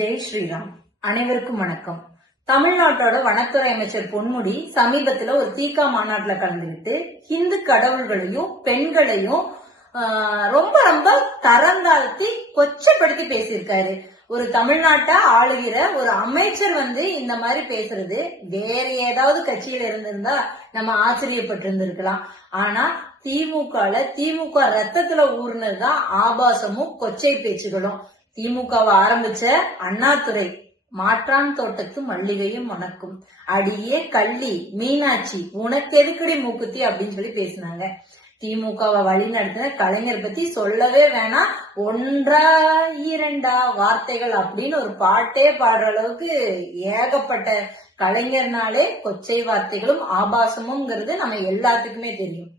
ஜெய் ஸ்ரீராம் அனைவருக்கும் வணக்கம் தமிழ்நாட்டோட வனத்துறை அமைச்சர் பொன்முடி சமீபத்துல ஒரு தீகா மாநாட்டுல கலந்துகிட்டு ஹிந்து கடவுள்களையும் பெண்களையும் ரொம்ப ரொம்ப தரந்தாழ்த்தி கொச்சப்படுத்தி பேசியிருக்காரு ஒரு தமிழ்நாட்டை ஆளுகிற ஒரு அமைச்சர் வந்து இந்த மாதிரி பேசுறது வேற ஏதாவது கட்சியில இருந்திருந்தா நம்ம ஆச்சரியப்பட்டு இருந்திருக்கலாம் ஆனா திமுகல திமுக ரத்தத்துல ஊர்னதுதான் ஆபாசமும் கொச்சை பேச்சுகளும் திமுகவை ஆரம்பிச்ச அண்ணாதுரை மாற்றான் தோட்டத்து மல்லிகையும் மணக்கும் அடியே கள்ளி மீனாட்சி உனக்கு எதுக்கடி மூக்குத்தி அப்படின்னு சொல்லி பேசினாங்க திமுகவை வழி நடத்தின கலைஞர் பத்தி சொல்லவே வேணாம் ஒன்றா இரண்டா வார்த்தைகள் அப்படின்னு ஒரு பாட்டே பாடுற அளவுக்கு ஏகப்பட்ட கலைஞர்னாலே கொச்சை வார்த்தைகளும் ஆபாசமும்ங்கிறது நம்ம எல்லாத்துக்குமே தெரியும்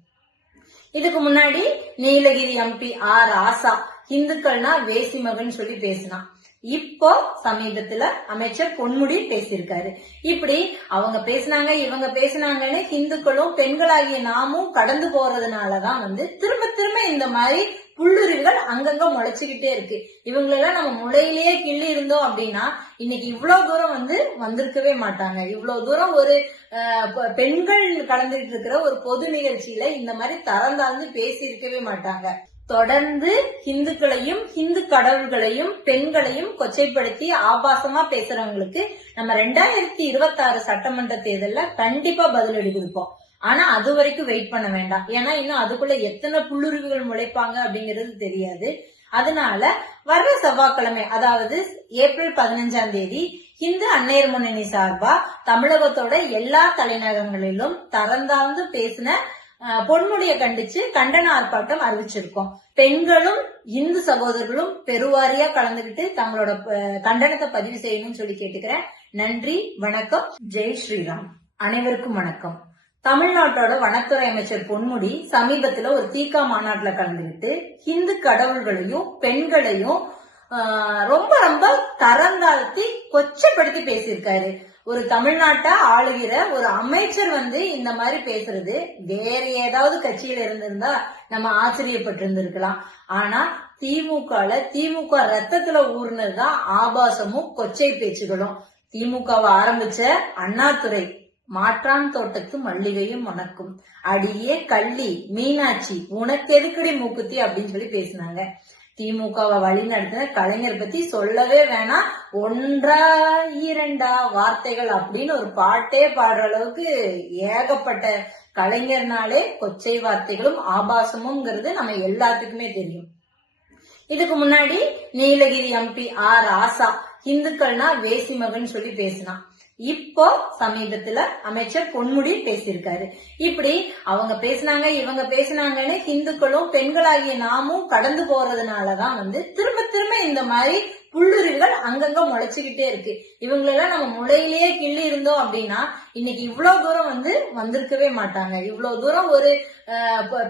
இதுக்கு முன்னாடி நீலகிரி எம்பி ஆர் ஆசா இந்துக்கள்னா வேசி மகன் சொல்லி பேசினான் இப்போ சமீபத்துல அமைச்சர் பொன்முடி பேசியிருக்காரு இப்படி அவங்க பேசினாங்க இவங்க பேசினாங்கன்னு இந்துக்களும் பெண்களாகிய நாமும் கடந்து போறதுனாலதான் வந்து திரும்ப திரும்ப இந்த மாதிரி புல்லுருவிகள் அங்கங்க முளைச்சுக்கிட்டே இருக்கு இவங்களெல்லாம் நம்ம முளையிலேயே கிள்ளி இருந்தோம் அப்படின்னா இன்னைக்கு இவ்வளவு தூரம் வந்து வந்திருக்கவே மாட்டாங்க இவ்வளவு தூரம் ஒரு பெண்கள் கலந்துகிட்டு இருக்கிற ஒரு பொது நிகழ்ச்சியில இந்த மாதிரி தரந்தாழ்ந்து பேசி இருக்கவே மாட்டாங்க தொடர்ந்து ஹிந்துக்களையும் ஹிந்து கடவுள்களையும் பெண்களையும் கொச்சைப்படுத்தி ஆபாசமா பேசுறவங்களுக்கு நம்ம ரெண்டாயிரத்தி இருபத்தி ஆறு சட்டமன்ற தேர்தலில் கண்டிப்பா பதிலடி கொடுப்போம் ஆனா அது வரைக்கும் வெயிட் பண்ண வேண்டாம் ஏன்னா இன்னும் அதுக்குள்ள எத்தனை புல்லுருவிகள் முளைப்பாங்க அப்படிங்கிறது தெரியாது அதனால வர்ற செவ்வாய்க்கிழமை அதாவது ஏப்ரல் பதினஞ்சாம் தேதி இந்து அன்னையர் முன்னணி சார்பா தமிழகத்தோட எல்லா தலைநகரங்களிலும் தரந்தாழ்ந்து பேசின பொன்முடியை கண்டிச்சு கண்டன ஆர்ப்பாட்டம் அறிவிச்சிருக்கோம் பெண்களும் இந்து சகோதரர்களும் பெருவாரியா கலந்துகிட்டு தங்களோட கண்டனத்தை பதிவு செய்யணும்னு சொல்லி கேட்டுக்கிறேன் நன்றி வணக்கம் ஜெய் ஸ்ரீராம் அனைவருக்கும் வணக்கம் தமிழ்நாட்டோட வனத்துறை அமைச்சர் பொன்முடி சமீபத்துல ஒரு தீகா மாநாட்டுல கலந்துகிட்டு ஹிந்து கடவுள்களையும் பெண்களையும் ரொம்ப ரொம்ப தரந்தாழ்த்தி கொச்சப்படுத்தி பேசியிருக்காரு ஒரு தமிழ்நாட்டை ஆளுகிற ஒரு அமைச்சர் வந்து இந்த மாதிரி பேசுறது வேற ஏதாவது கட்சியில இருந்திருந்தா நம்ம ஆச்சரியப்பட்டு இருந்திருக்கலாம் ஆனா திமுகல திமுக ரத்தத்துல ஊர்னதுதான் ஆபாசமும் கொச்சை பேச்சுகளும் திமுகவை ஆரம்பிச்ச அண்ணாதுரை மாற்றான் தோட்டத்து மல்லிகையும் உனக்கும் அடியே கள்ளி மீனாட்சி உனக்கு எதுக்கடி மூக்குத்தி அப்படின்னு சொல்லி பேசினாங்க திமுகவை வழிநடத்தின கலைஞர் பத்தி சொல்லவே வேணாம் ஒன்றா இரண்டா வார்த்தைகள் அப்படின்னு ஒரு பாட்டே பாடுற அளவுக்கு ஏகப்பட்ட கலைஞர்னாலே கொச்சை வார்த்தைகளும் ஆபாசமும்ங்கிறது நம்ம எல்லாத்துக்குமே தெரியும் இதுக்கு முன்னாடி நீலகிரி எம்பி ஆர் ஆசா இந்துக்கள்னா வேசி மகன் சொல்லி பேசினான் இப்போ சமீபத்துல அமைச்சர் பொன்முடி பேசியிருக்காரு இப்படி அவங்க பேசினாங்க இவங்க பேசினாங்கன்னு ஹிந்துக்களும் பெண்களாகிய நாமும் கடந்து போறதுனாலதான் வந்து திரும்ப திரும்ப இந்த மாதிரி புள்ளுரிகள் அங்கங்க முளைச்சுக்கிட்டே இருக்கு இவங்களெல்லாம் நம்ம முளையிலேயே கிள்ளி இருந்தோம் அப்படின்னா இன்னைக்கு இவ்வளவு தூரம் வந்து வந்திருக்கவே மாட்டாங்க இவ்வளவு தூரம் ஒரு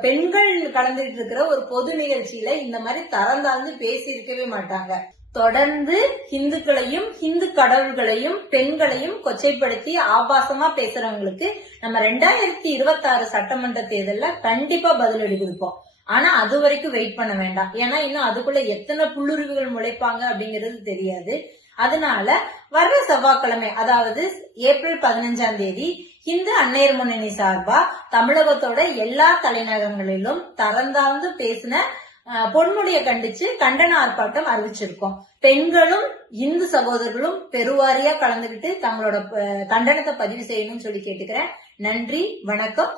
பெண்கள் கலந்துட்டு இருக்கிற ஒரு பொது நிகழ்ச்சியில இந்த மாதிரி தரம் தாழ்ந்து பேசி இருக்கவே மாட்டாங்க தொடர்ந்து ஹிந்துக்களையும் ஹிந்து கடவுள்களையும் பெண்களையும் கொச்சைப்படுத்தி ஆபாசமா பேசுறவங்களுக்கு நம்ம ரெண்டாயிரத்தி இருபத்தி ஆறு சட்டமன்ற தேர்தல்ல கண்டிப்பா பதிலடி கொடுப்போம் ஆனா அது வரைக்கும் வெயிட் பண்ண வேண்டாம் ஏன்னா இன்னும் அதுக்குள்ள எத்தனை புல்லுருவிகள் முளைப்பாங்க அப்படிங்கிறது தெரியாது அதனால வர்ற செவ்வாய்க்கிழமை அதாவது ஏப்ரல் பதினஞ்சாம் தேதி இந்து அன்னையர் முன்னணி சார்பா தமிழகத்தோட எல்லா தலைநகரங்களிலும் தரந்தாழ்ந்து பேசின பொன்முடிய கண்டிச்சு கண்டன ஆர்ப்பாட்டம் அறிவிச்சிருக்கோம் பெண்களும் இந்து சகோதரர்களும் பெருவாரியா கலந்துகிட்டு தங்களோட கண்டனத்தை பதிவு செய்யணும்னு சொல்லி கேட்டுக்கிறேன் நன்றி வணக்கம்